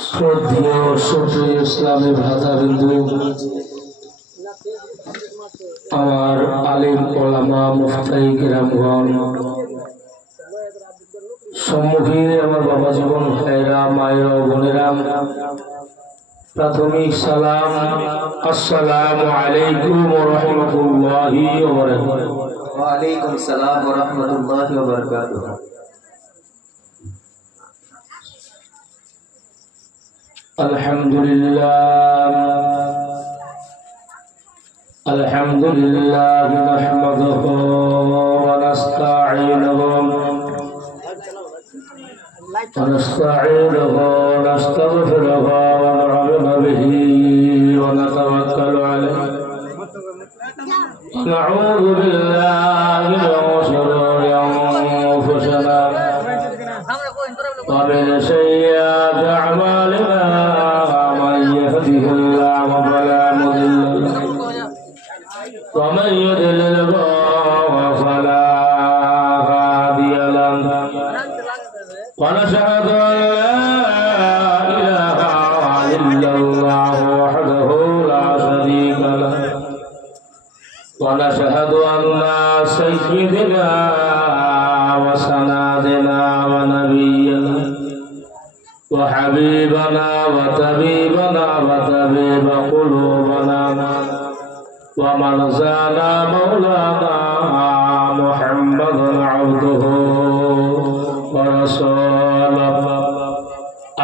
শ্রদ্ধেয় সুপ্রিয় ইসলামী ভ্রাতাবিন্দু, আমার আলিম ওলামা মুফতি কিরামগণ, সম্মুখে আমার বাবা জীবন ভাইরা মায়েরা বোনেরা, প্রাথমিক সালাম, আসসালামু আলাইকুম ওয়া রাহমাতুল্লাহি ওয়া বারাকাতুহু। ওয়া আলাইকুম আসসালাম ওয়া রাহমাতুল্লাহি ওয়া বারাকাতুহু। আলহামদুলিল্লাহ নাহমাদুহু ওয়া নাস্তাঈনুহু ওয়া নাস্তাগফিরুহু ওয়া নু'মিnu বিহি ওয়া নাতাওয়াক্কালু আলাইহি ওয়া না'উযু বিল্লাহি মিন শুরুরি আনফুসিনা ওয়া মিন sayyi'ati a'malina man yahdihillahu fala mudilla lahu wa man yudlilhu fala hadiya lahu wa nashhadu an la ilaha illallah wahdahu la sharika lahu wa nashhadu anna sayyidina wa sanadina wa nabiyyana wa habibana wa tabibana wa tabib qulubana wa manzana maulana Muhammadan abduhu wa rasuluhu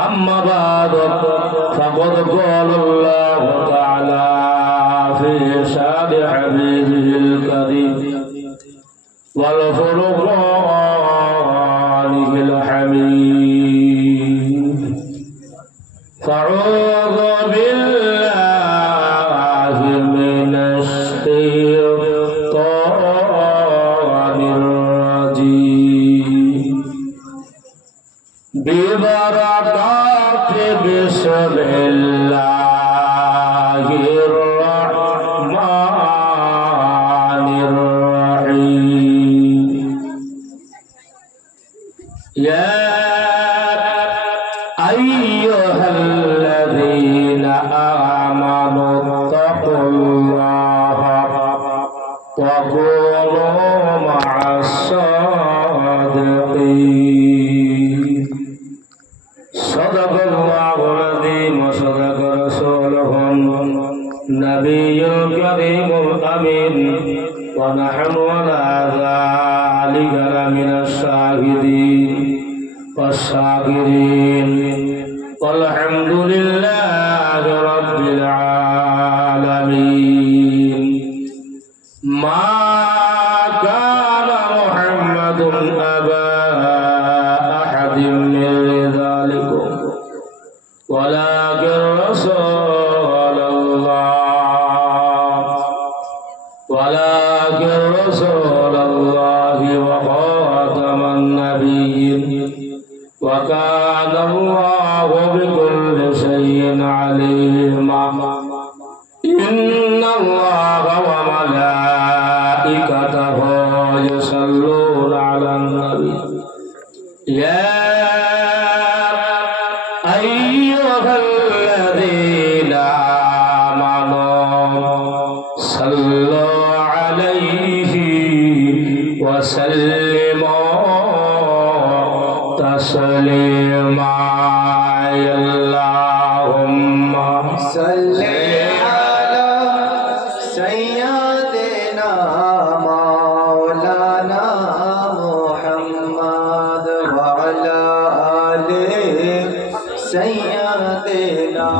amma ba'du faqad qala Allah ta'ala fi shani habibihil karim wal furqanil hamid. Fa'udhu billahi minash shaitanir rajim. Bibarakati bismillahirrahmanirrahim. Ya ayyuhalladzina amanu taqullaha wa kunu ma'as sadiqin. Sadaqallahul azim wa sadaqa rasuluhun nabiyyul karimul amin wa nahnu ala dhalika laminas syahidin wassabirin walhamdulillahi rabbil alamin. Ma kana Muhammadun aba ahadin min rijalikum walakin rasulallahi wa khataman nabiyyin wa kana Allahu bikulli shay'in alima. Inna Allaha wa malaikatahu yusalluna 'alan nabi. Ya ayyuhalladzina amanu sallu 'alaihi wa sallimu taslima. Allahumma salli ala sayyidina maulana Muhammad wa ala ali sayyidina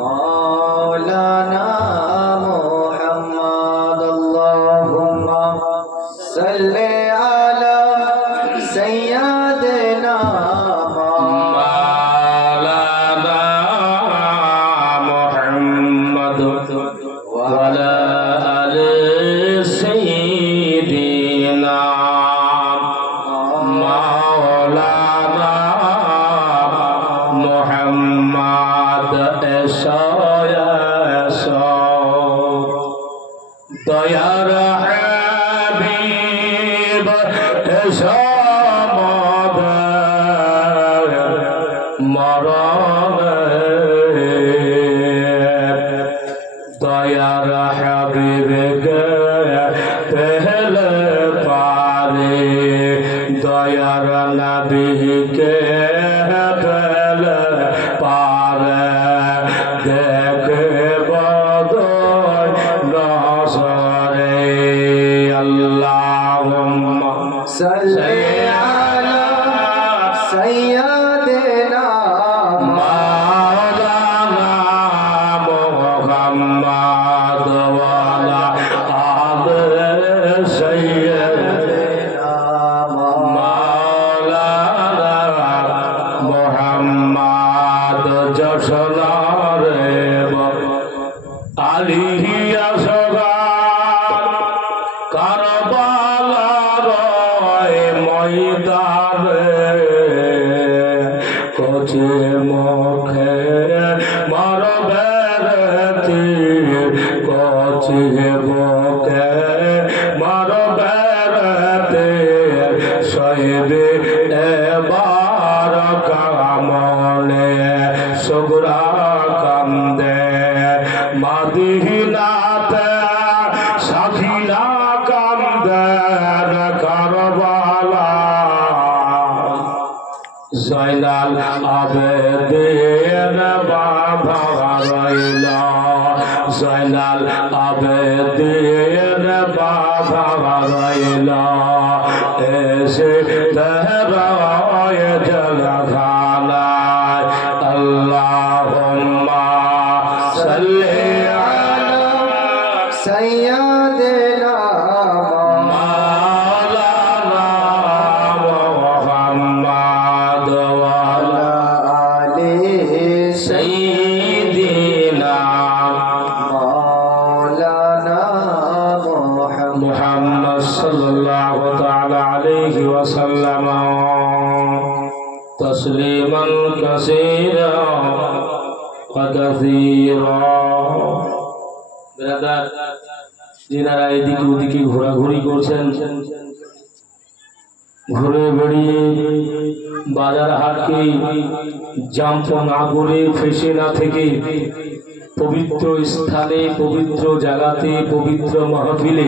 maulana Muhammad. Allahumma salli ala sayyidina দয়ার হাবিব এসো মরণ যশোনারে আলিয়া সগার কারবালার ময়দানে কচি মুখে মারবে তীর কচি মুখে মারবে তীর সইবে এবার কামলে সুগরা কান্দে মাদিনাতে সাথীরা কান্দে কারবালা জয়নাল আবেদিন বাবা রইলা জয়নাল আবেদিন বাবা রইলা এসে তেহরায় জলখানায় আল্লাহুম্মা সাল্লি আলা سيدنا মাওলানা মুহাম্মদ ওয়া আলা آله সাইয়্যিদিনা مولانا محمد মুহাম্মদ সাল্লাল্লাহু তাআলা আলাইহি ওয়াসাল্লাম তাসলিমান কাসীরা ওয়া কাসীরা। ব্রাদার, যিনারা এদিকে ওদিকে ঘোরাঘুরি করছেন, ঘুরে বেড়িয়ে বাজার হাটকে জাম্প না করে ফেসে না থেকে পবিত্র স্থানে পবিত্র জায়গাতে পবিত্র মাহফিলে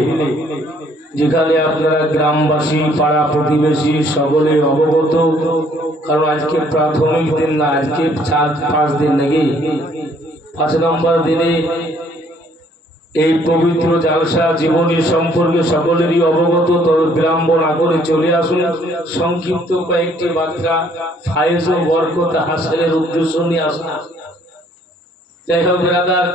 যেখানে আপনারা গ্রামবাসী পাড়া প্রতিবেশী সকলে অবগত, কারণ আজকে প্রাথমিক দিন না, আজকে 4-5 দিন নাকি 5 নম্বর দিনে এই পবিত্র জালসা জীবনী সম্পর্কে সকলেরই অবগত, তবে বিলম্ব না করে চলে আসুন। সংক্ষিপ্ত কয়েকটি বার্তা ফায়েজ ও বরকত হাসিলের উদ্দেশ্য নিয়ে আসুন। যাই হোক ব্রাদার,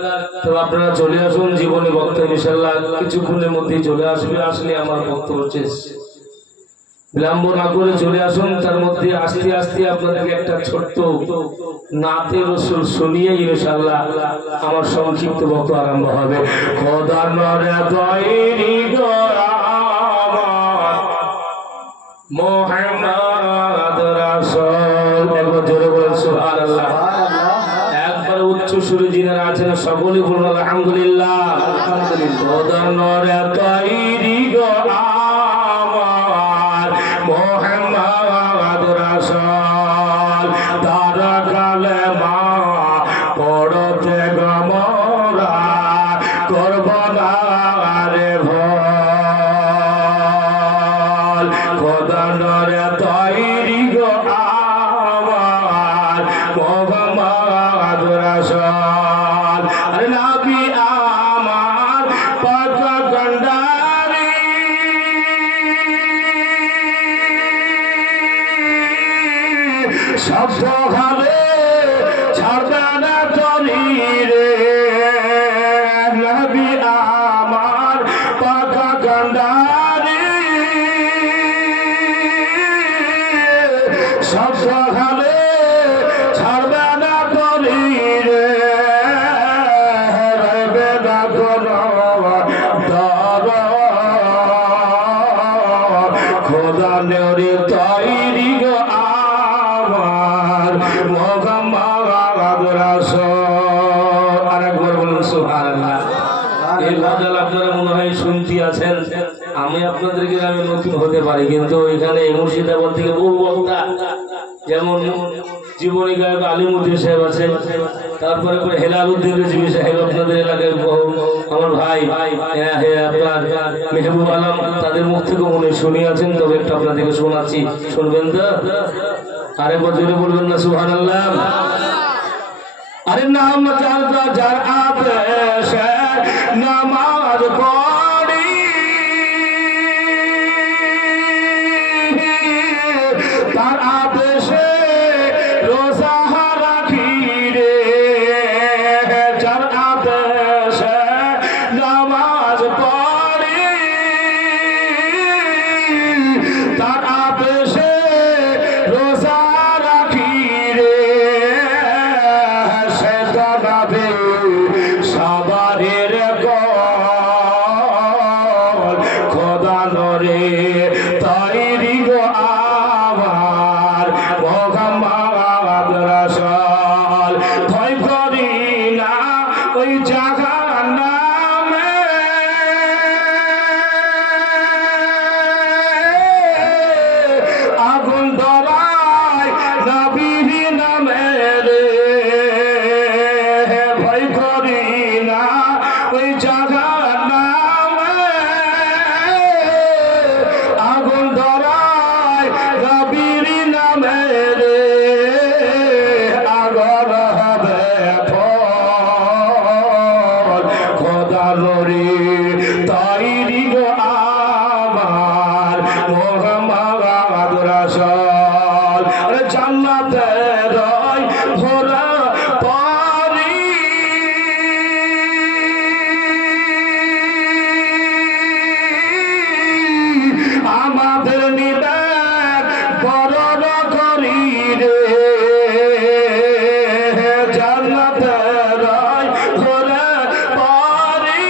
তো আপনারা চলে আসুন। জীবনী বক্তব্য ইনশাআল্লাহ কিছুক্ষণের মধ্যেই চলে আসবে, আসলে আমার বক্তব্য শেষ। বিলম্ব না করে চলে আসুন। তার মধ্যে আস্তে আস্তে আপনাদেরকে একটা ছোট্ট নাতে রসুল শুনিয়ে ইনশাআল্লাহ আমার সংক্ষিপ্ত বক্তব্য আরম্ভ হবে। খোদা নরে তৈরি মুহাম্মদ রাসূল, একবার জোরে বলেন সুবহানাল্লাহ। একবার উচ্চ সুরে যিনারা আছেন সকলে বলুন আলহামদুলিল্লাহ। খোদা নরে তৈরি মুহাম্মদ রাসূল, তার কালেমা পড়তে গমরা করব না রে ভুল। খোদা নরে তৈরি গো আমার মুহাম্মদ রাসূল, আরে নবী আমার পাক গন্ডারি শব্দ হবে ছাড়বে না তরি রে। নবী আমার পাকা গন্ডারি শব্দ হবে ছাড়বে না তরি রে। রবে না কোনো দর, খোদা নেওরে তৈরি গো আমার মুহাম্মদ রাসূল। আরেকবার বলুন সুবহানাল্লাহ। এই গজল আপনারা মনে হয় শুনতে আছেন। আমি আপনাদেরকে আমি নতুন হতে পারি, কিন্তু এখানে মুর্শিদাবাদ থেকে বহু বক্তা, যেমন জীবনী গায়ক আলিমুদ্দিন সাহেব আছেন, তারপরে হেলাল উদ্দিন রিজভী সাহেব আপনাদের এলাকায়, আমার ভাই আপনার মেহবুব আলম, তাদের মুখ থেকে মনে শুনিয়েছেন। তবে একটু আপনাদেরকে শোনাচ্ছি, শুনবেন তো? আরেকবার জোরে বলবেন না সুবহানাল্লাহ। আরে নাম জানতা যার আদেশে নামাজ পড়ি, তার আদেশে রোজা রাখি রে। যার আদেশে নামাজ পড়ি, তার আদেশে রোজা রাখি রে। ভয় করি না ওই জায়গার নামে আগুন ধরায় গাভীর নামে রে আগর হবে ফল খোদা নরে তৈরি গো আমার মোহাম্মদ রাসূল জান্নাতের ভরা পানি আমাদের নিবেন বরণ করি রে জান্নাতের ভরা পানি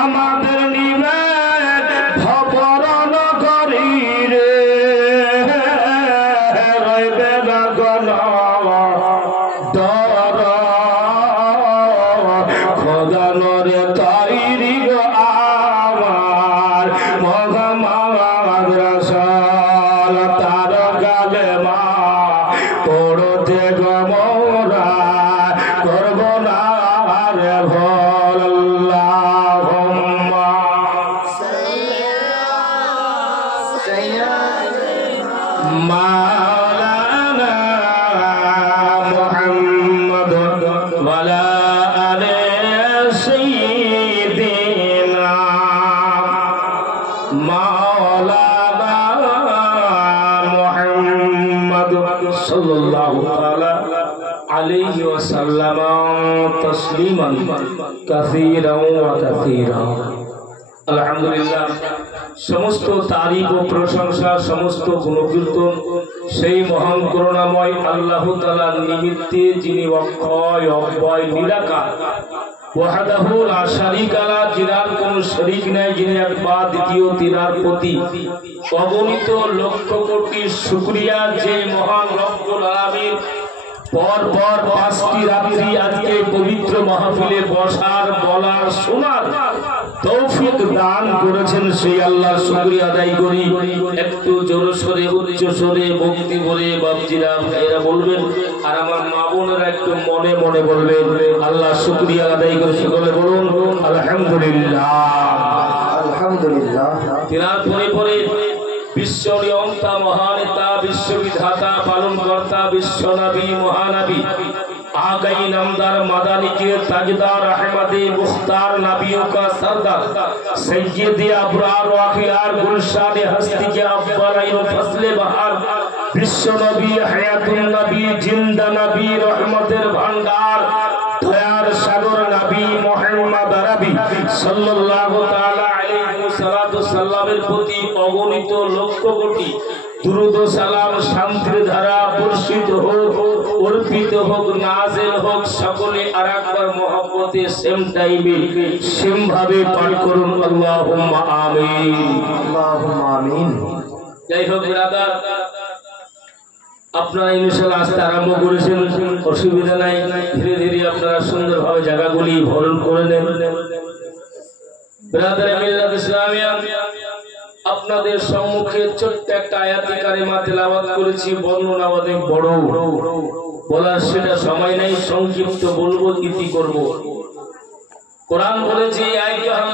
আমাদের নিবেন ভবরণ করি রে রইবে না গণ দর খোদানরে তৈরি গো আমার মোহাম্মদ রাসূল তার গালে মা পড়তে গো মোরা করব না রে ভোল আল্লাহুম্মা মাওলানা মুহাম্মদ ওয়ালা আলি সাইয়্যিদিনা মাওলানা মুহাম্মদ সাল্লাল্লাহু তাআলা আলাইহি ওয়াসাল্লাম তাসলিমান কাসীরান ওয়া কাসীরান। আলহামদুলিল্লাহ, সমস্ত তারিফ ও প্রশংসা, সমস্ত গুণকীর্তন সেই মহান করুণাময় আল্লাহ তাআলার নিমিত্তে, যিনি অক্ষয় অব্যয় নিরাকার, ওয়াহদাহু লা শারীকা লাহ, যিনার কোনো শরীক নাই, যিনি একবার দ্বিতীয়, তিনার প্রতি অগণিত লক্ষ কোটি শুকরিয়া যে মহান রব্বুল আলামিন পর পর 5টি রাত্রি আজকে পবিত্র মাহফিলে বসার, বলার, শোনার তৌফিক দান করেছেন, সেই আল্লাহর শুকরিয়া আদায় করি। একটু জোরে সরে, উচ্চ সরে, ভক্তি ভরে বাপজিরা ভাইরা বলবেন, আর আমার মা বোনেরা একটু মনে মনে বলবেন, আল্লাহর শুকরিয়া আদায় করে সকলে বলুন আলহামদুলিল্লাহ। আলহামদুলিল্লাহ। তিনার পরে পরে বিশ্ব নিয়ন্তা, মহানেতা, বিশ্ববিধাতা, পালনকর্তা, বিশ্বনবী, মহানবী, आगई नामदार मदानी के ताजदार अहमदी मुख्तार नबियों का सरदार सैयद अबरार वाखियार गुलशान हस्ती के अव्वल फसले बहार विश्व नबी हयातुन नबी जिंदा नबी रहमतेर भंडार दयार सागर नबी मुहम्मद अरबी सल्लल्लाहु ताआला अलैहि ওয়াসাল্লামের প্রতি অগণিত লক্ষ কোটি দুরূদ সালাম, শান্তির ধারা বর্ষিত হোক, অর্পিত হোক, নাজিল হোক, সকলে আরেকবার মহব্বতে সেম টাইমে সেম ভাবে পাঠ করুন আল্লাহুম্মা আমিন। আল্লাহুম্মা আমিন। যাই হোক ব্রাদার, আপনারা ইনশাআল্লাহ আসতে আরম্ভ করেছেন, অসুবিধা নাই, ধীরে ধীরে আপনারা সুন্দরভাবে জায়গাগুলি ভরণ করে নেন। ব্রাদার মিল্লাত ইসলামিয়া, আপনাদের সম্মুখে ছোট্ট একটা আয়াতে কারিমা তেলাওয়াত করেছি, বর্ণনা অনেক বড়, বলার সেটা সময় নেই, সংক্ষিপ্ত বলবো, ইতি করব। কোরআন বলেছে আইয়ুহান